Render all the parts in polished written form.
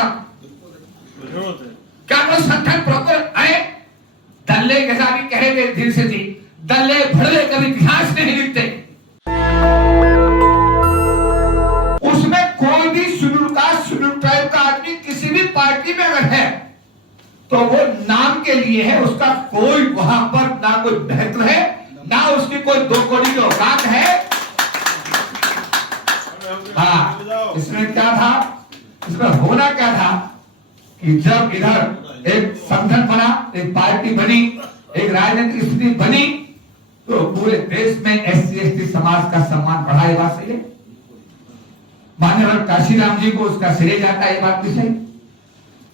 जाता? क्या वो संगठन प्रॉपर आए? दल्ले गजावी कह रहे थे धीरे से जी, दल्ले भड़ले कभी इतिहास नहीं लिखते। उसमें कोई भी शेड्यूल कास्ट शेड्यूल ट्राइब का आदमी किसी भी पार्टी में अगर है तो वो नाम के लिए है, उसका कोई वहां पर ना कोई महत्व है, ना उसकी कोई दो कौड़ी की औकात है। हाँ, इसमें क्या था, इसमें होना क्या था कि जब इधर एक संगठन बना, एक पार्टी बनी, एक राजनीतिक स्थिति बनी, तो पूरे देश में SC/ST समाज का सम्मान बढ़ा। ये बात सही है। माननीय काशीराम जी को उसका श्रेय जाता है, ये बात भी सही।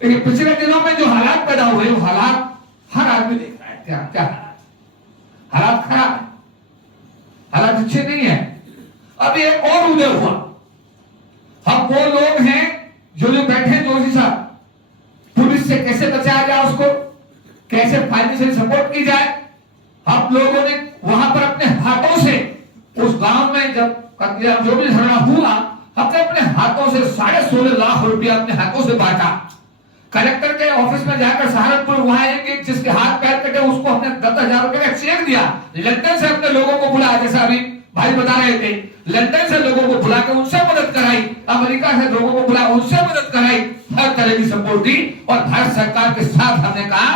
लेकिन पिछले दिनों में जो हालात पैदा हुए, वो हालात हर आदमी देख रहा है। क्या क्या हालात खराब है, हालात अच्छे नहीं है। अब एक और उदय हुआ। हम वो लोग हैं जो बैठे जोशी साहब, पुलिस से कैसे बचाया जाए, उसको कैसे फाइनेंशियल सपोर्ट की जाए। हम लोगों ने वहां पर अपने हाथों से उस गांव में जब जो भी झगड़ा हुआ, हमने अपने हाथों से 16.5 लाख रुपया अपने हाथों से बांटा। कलेक्टर के ऑफिस में जाकर सहारनपुर वहां एक जिसके हाथ पैर कटे उसको हमने 10,000 रुपए का चेक दिया। लंदन से अपने लोगों को बुलाया, जैसा अभी भाई बता रहे थे, लंदन से लोगों को बुला के उनसे मदद कराई, अमेरिका से लोगों को बुला उनसे मदद कराई, हर तरह की सपोर्ट दी। और भारत सरकार के साथ हमने कहा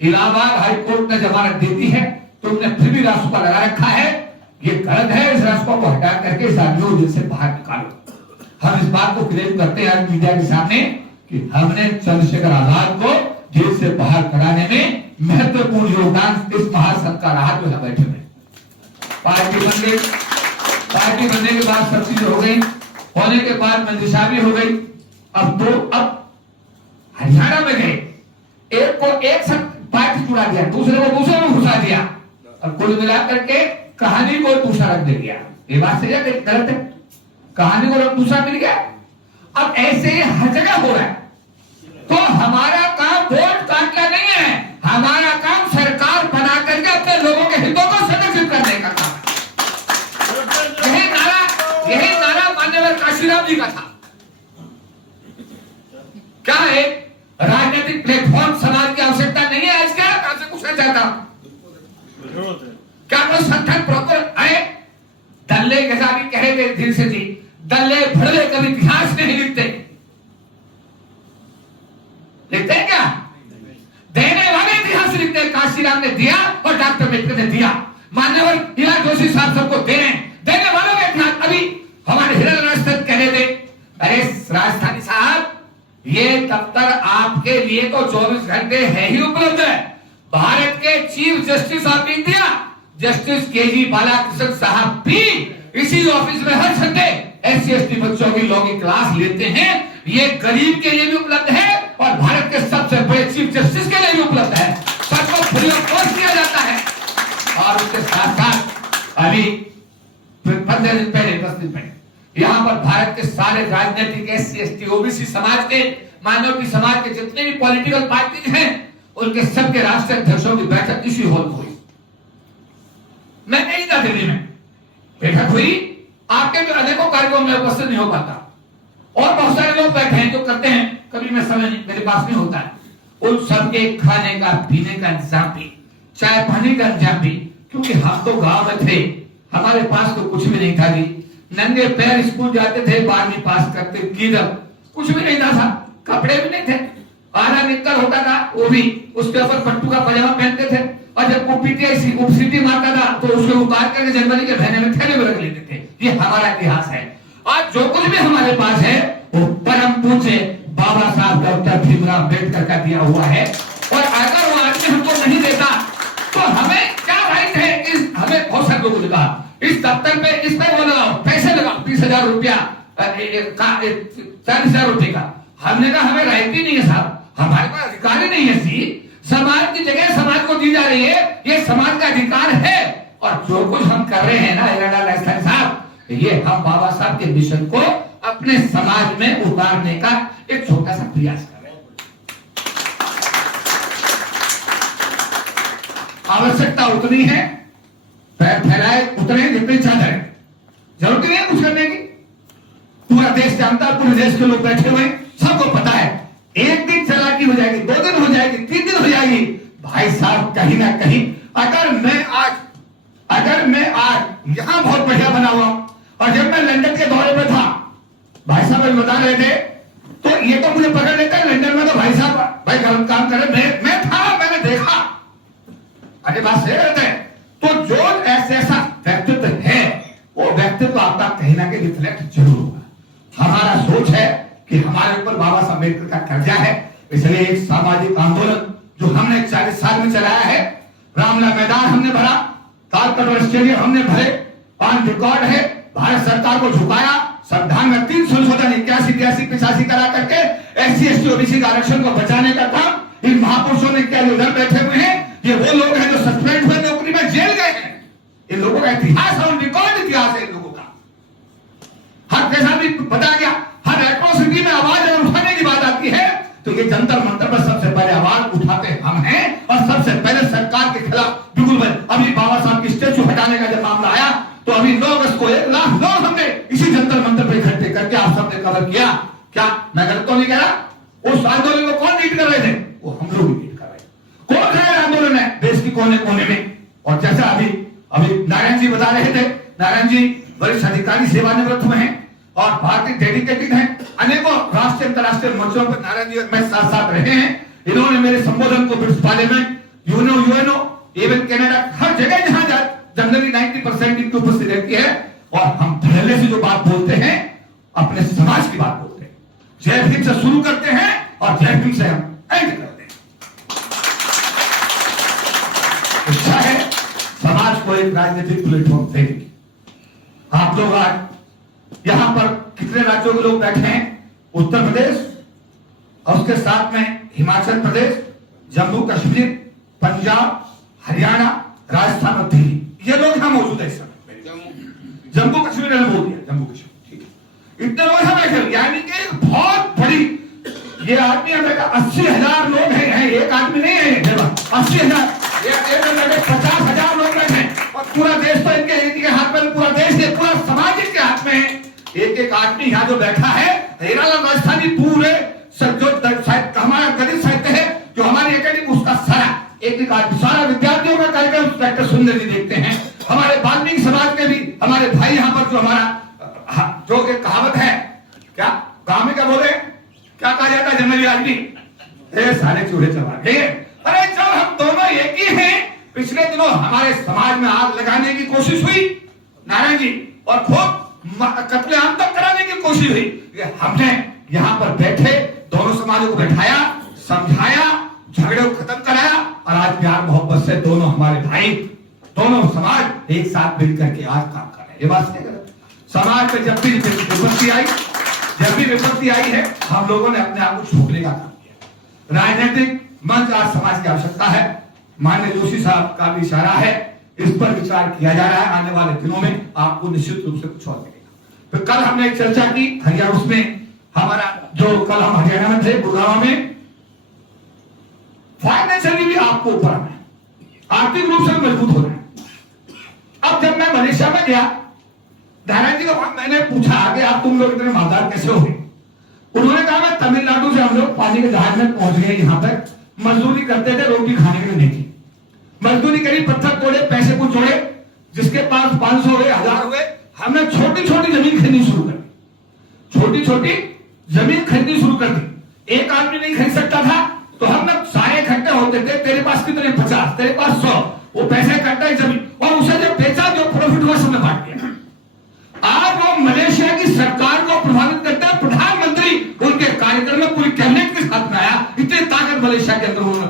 इलाहाबाद हाई कोर्ट ने जमानत देती है, तुमने फिर भी रास्ता लगा रखा है, ये गलत है, इस रास्ते को हटा करके इस आदमी को जेल से बाहर निकालो। हम इस बात को क्लेम करते हैं आज मीडिया के सामने कि हमने चंद्रशेखर आजाद को जेल से बाहर कराने में महत्वपूर्ण योगदान इस महासंघ का रहा। जो है बैठे में पार्टी बन गई, पार्टी बनने के बाद सब चीजें हो गई, होने के बाद मंदिशा भी हो गई। अब हरियाणा में गए, एक को एक साथ पार्टी जुड़ा दिया, दूसरे को दूसरे में घुसा दिया, और कुल मिलाकर के कहानी को दूसरा रख दे दिया। ये बात सही है कि गलत है? कहानी को दूसरा मिल गया। अब ऐसे ही हर जगह हो रहा है। तो हमारा काम वोट काटना नहीं है, हमारा काम सरकार बना करके अपने लोगों के हितों को संरक्षित करने का काम है। यही नारा माननीय काशीराम जी का था। क्या है, राजनीतिक प्लेटफॉर्म समाज की आवश्यकता नहीं है आज? क्या कहां से पूछना चाहता हूं? क्या वो संगठन प्रॉपर आए? दल्ले गजावी कह रहे थे धीरे से जी, दल्ले भड़ले कभी इतिहास नहीं लिखते। लिखते हैं क्या? देने वाले इतिहास लिखते हैं। काशीराम ने दिया और डॉक्टर अम्बेडकर ने दिया, मान्यवर हीरा जोशी साहब सबको दे रहे हैं, देने वालों का इतिहास। अभी हमारे हिरल राजस्थान कह रहे थे, अरे राजस्थानी साहब, ये दफ्तर आपके लिए तो 24 घंटे है ही उपलब्ध है। भारत के chief justice of India justice KG Balakrishna साहब भी इसी ऑफिस में हर संडे SC/ST बच्चों की लॉ की क्लास लेते हैं। ये गरीब के लिए भी उपलब्ध है और भारत के सबसे बड़े चीफ जस्टिस के लिए भी उपलब्ध है। सबको फ्री ऑफ कॉस्ट दिया जाता है। और उसके साथ साथ अभी 15 दिन पहले 10 दिन पहले यहाँ पर भारत के सारे राजनीतिक SC/ST OBC समाज के, मानव की समाज के जितने भी पॉलिटिकल पार्टीज हैं, उनके सबके राष्ट्रीय अध्यक्षों की बैठक इसी हॉल में हुई। मैं नहीं था दिल्ली में, बैठक हुई। आपके भी अनेकों कार्यक्रम में उपस्थित नहीं हो पाता, और बहुत सारे लोग बैठे हैं जो करते हैं, कभी मैं समय मेरे पास नहीं होता है। उन सबके खाने का, पीने का इंतजाम भी, चाय पानी का इंतजाम भी, क्योंकि हम तो गांव में थे, हमारे पास तो कुछ भी नहीं था जी। नंगे पैर स्कूल जाते थे, 12वीं पास करते किधर कुछ भी नहीं था, कपड़े भी नहीं थे, आधा निक्कर होता था, वो भी उसके ऊपर पट्टू का पजामा पहनते थे, और जब वो उपसिटी मारता था तो उसको उतार करके जनवरी के महीने में थैले में रख लेते थे। ये हमारा इतिहास है। आज जो कुछ भी हमारे पास है वो परम पूज्य बाबा साहब डॉक्टर भीमराव अम्बेडकर का दिया हुआ है। और अगर वो आदमी हमको नहीं देता तो हमें क्या राइट है? हमें बहुत सारे लोगों ने कहा इस दफ्तर पे इस पर वो लगाओ, पैसे लगाओ, 30,000 रुपया, 40,000 रुपए का। हमने कहा हमें राइट ही नहीं है साहब, हमारे पास अधिकार ही नहीं है। सी समाज की जगह समाज को दी जा रही है, ये समाज का अधिकार है। और जो कुछ हम कर रहे हैं ना राजस्थान साहब, ये हम बाबा साहब के मिशन को अपने समाज में उतारने का एक छोटा सा प्रयास कर रहे हैं। आवश्यकता उतनी है, पैर फैलाए उतने जितनी चादर है, जरूरत नहीं है कुछ करने की। पूरा देश जानता है, पूरे देश के लोग बैठे हुए, सबको पता है एक दिन चालाकी हो जाएगी, 2 दिन हो जाएगी, 3 दिन हो जाएगी। भाई साहब कहीं ना कहीं अगर मैं आज यहां बहुत बढ़िया बना हुआ, और जब मैं लंदन के दौरे पे था, भाई साहब बता रहे थे, तो ये तो मुझे पकड़ लेते हैं लंदन में, तो भाई साहब भाई गलत काम करे, मैं था, मैंने देखा, अरे बात सही रहते हैं। तो जो ऐसा व्यक्तित्व है, वो व्यक्तित्व आपका कहीं ना कहीं रिफ्लेक्ट जरूर होगा। हमारा सोच है कि हमारे ऊपर बाबा साहब अम्बेडकर का कर्जा है, इसलिए एक सामाजिक आंदोलन जो हमने 40 साल में चलाया है, रामला मैदान हमने भरा, तालकटोरा स्टेडियम हमने भरे, ऑन रिकॉर्ड है, भारत सरकार को झुकाया, संविधान में 3 संशोधन 81, 83, 85 करा करके SC, ST, OBC का आरक्षण को बचाने का काम इन महापुरुषों ने किया। उधर बैठे हुए हैं, ये वो लोग हैं जो सस्पेंड हुए, नौकरी में जेल गए हैं। इन लोगों का इतिहास और रिकॉर्ड इतिहास है इन लोगों का। हर जैसा भी बताया गया, हर एट्रोसिटी में आवाज अगर उठाने की बात आती है, तो ये जंतर मंतर पर सबसे पहले आवाज उठाते हम हैं, और सबसे पहले सरकार के खिलाफ। बिल्कुल भाई, अभी बाबा साहब की स्टेचू हटाने का जब मामला आया, तो अभी 9 अगस्त को 1 लाख लोग हमने इसी जंतर मंतर पर इकट्ठे करके आप सबने कवर किया। क्या मैं गलत तो नहीं कह रहा? उस आंदोलन को कौन लीड कर रहे थे? वो हम लोग लीड कर रहे। कौन खड़ा आंदोलन है देश की कोने कोने में? और जैसा अभी नारायण जी बता रहे थे, नारायण जी वरिष्ठ अधिकारी सेवानिवृत्त हुए हैं और पार्टी डेडिकेटेड हैं, अनेकों राष्ट्रीय अंतरराष्ट्रीय मंचों पर नारायण जी में साथ साथ रहे हैं। इन्होंने मेरे संबोधन को British parliament, UNO, even Canada, हर जगह जहां जनरली 90% इनकी उपस्थिति रहती है। और हम पहले से जो बात बोलते हैं, अपने समाज की बात बोलते हैं। जय भीम से शुरू करते हैं और जय भीम से हम एंड करते हैं। इच्छा है समाज को एक राजनीतिक प्लेटफॉर्म देने। आप लोग आज यहां पर कितने राज्यों के लोग बैठे हैं? उत्तर प्रदेश और उसके साथ में हिमाचल प्रदेश, जम्मू कश्मीर, पंजाब, हरियाणा, राजस्थान और दिल्ली, ये लोग यहां मौजूद है इस समय। जम्मू कश्मीर ने बोल दिया, जम्मू कश्मीर, ठीक है, इतने लोग यहां बैठे, यानी कि बहुत बड़ी ये आदमी हमें 80,000 लोग हैं, एक आदमी नहीं है, 80,000, 50,000 लोग बैठे हैं। और पूरा देश तो इनके हाथ में, पूरा देश है, पूरा समाज इनके हाथ में है। एक आदमी यहाँ जो बैठा है, हीरालाल राजस्थानी, पूरे जो हमारा गणित साहित्य है, जो हमारी एकेडमी, उसका सारा विद्यार्थियों का कार्यक्रम डॉक्टर सुंदर जी देखते हैं। हमारे वाल्मीकि समाज के भी हमारे भाई यहाँ पर, जो हमारा जो एक कहावत है, क्या गांव में क्या बोले, क्या कहा जाता है जनरली आदमी, सारे चूहे चबा गए। अरे जब हम दोनों एक ही हैं, पिछले दिनों हमारे समाज में आग लगाने की कोशिश हुई नारायण जी, और खूब कत्लेआम तक कराने की कोशिश हुई। हमने यहाँ पर बैठे दोनों समाजों को बैठाया, समझाया, झगड़े को खत्म कराया, और आज प्यार मोहब्बत से दोनों हमारे भाई, दोनों समाज एक साथ मिलकर के आज काम कर रहे हैं। ये बात नहीं गलत। समाज में जब भी विपत्ति आई है, हम लोगों ने अपने आप को छोड़ने का काम किया। राजनीतिक मंच आज समाज की आवश्यकता है। माननीय जोशी साहब का भी इशारा है, इस पर विचार किया जा रहा है। आने वाले दिनों में आपको निश्चित रूप से कुछ और मिलेगा। तो कल हमने एक चर्चा की हरियाणा, उसमें हमारा जो कल हम हरियाणा में थे, गुड़गांव में, फाइनेंशियली भी आपको ऊपर आना है, आर्थिक रूप से मजबूत होना है। अब जब मैं मलेशिया में गया, नारायण जी को मैंने पूछा कि आप तुम लोग इतने मालदार कैसे हो गए? उन्होंने कहा मैं तमिलनाडु से हम लोग पानी के जहाज में पहुंच गए, यहाँ पर मजदूरी करते थे, रोटी खाने के लिए नहीं थी। मजदूरी करी, पत्थर तोड़े, पैसे को जोड़े, जिसके पास 500 हुए, 1000 हुए, हमने छोटी छोटी जमीन खरीदनी शुरू कर दी। छोटी छोटी जमीन खरीदनी शुरू कर दी। एक आदमी नहीं खरीद सकता था, तो हम लोग सारे इकट्ठे होते थे। तेरे पास कितने? 50, तेरे पास 100, वो पैसे इकट्ठा है जमीन, और उसे जो बेचा, जो प्रॉफिट हुआ, सबने बांट दिया। आज वो मलेशिया की सरकार को प्रभावित करता है। प्रधानमंत्री उनके कार्यक्रम में पूरी कैबिनेट के साथ में आया, इतनी ताकत मलेशिया के अंदर उन्होंने।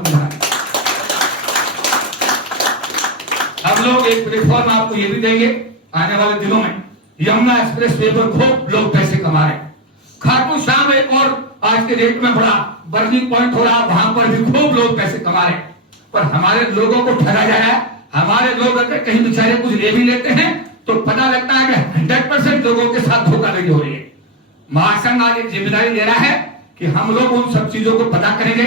हम लोग एक प्लेटफॉर्म आपको ये भी देंगे आने वाले दिनों में। यमुना एक्सप्रेस वे पर खूब लोग पैसे कमा रहे हैं। खाटू श्याम एक और आज के डेट में बड़ा बर्निंग पॉइंट हो रहा, वहां पर भी खूब लोग पैसे कमा रहे हैं। पर हमारे लोगों को ठगा जा रहा है। हमारे लोग अगर कहीं बेचारे कुछ ले भी लेते हैं, तो पता लगता है कि 100% लोगों के साथ धोखाधड़ी हो रही है। महासंघ आज एक जिम्मेदारी ले रहा है कि हम लोग उन सब चीजों को पता करेंगे,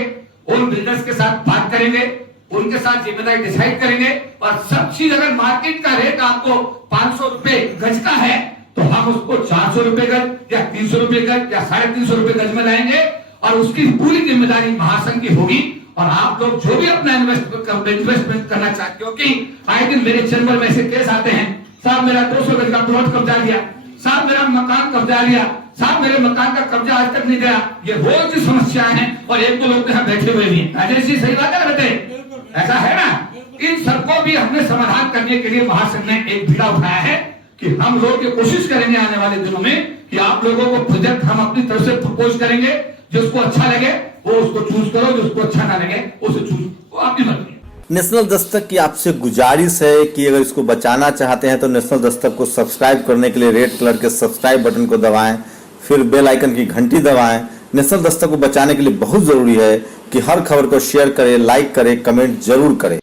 उन बिजनेस के साथ बात करेंगे, उनके साथ जिम्मेदारी डिसाइड करेंगे, और सब चीज अगर मार्केट का रेट आपको 500 रुपए गज का है, तो हम उसको 400 रुपए गज या 300 रुपए गज या 350 रुपए गज में लाएंगे, और उसकी पूरी जिम्मेदारी महासंघ की होगी। और आप लोग जो भी अपना इन्वेस्टमेंट करना चाहते हो, कि आए दिन मेरे चैम्बर में ऐसे केस आते हैं, साहब मेरा 200 गज का प्लॉट कब्जा लिया, साहब मेरा मकान कब्जा लिया, साहब मेरे मकान का कब्जा आज तक नहीं दिया। ये रोज की समस्याएं हैं और एक दो लोग यहाँ बैठे हुए भी हैं। राजेश जी सही बात है बेटे, ऐसा है ना। इन सबको भी हमने समाधान करने के लिए महासंघ ने एक बीड़ा उठाया है कि हम लोग ये कोशिश करेंगे आने वाले दिनों में कि आप लोगों को प्रोजेक्ट हम अपनी तरफ से प्रपोज करेंगे। जिसको अच्छा लगे वो उसको चूज करो, जिसको अच्छा ना लगे उसे चूज, वो आपकी मर्जी। नेशनल दस्तक की आपसे गुजारिश है कि अगर इसको बचाना चाहते हैं तो नेशनल दस्तक को सब्सक्राइब करने के लिए रेड कलर के सब्सक्राइब बटन को दबाएं, फिर बेल आइकन की घंटी दबाएं। नेशनल दस्तक को बचाने के लिए बहुत जरूरी है कि हर खबर को शेयर करें, लाइक करें, कमेंट जरूर करें।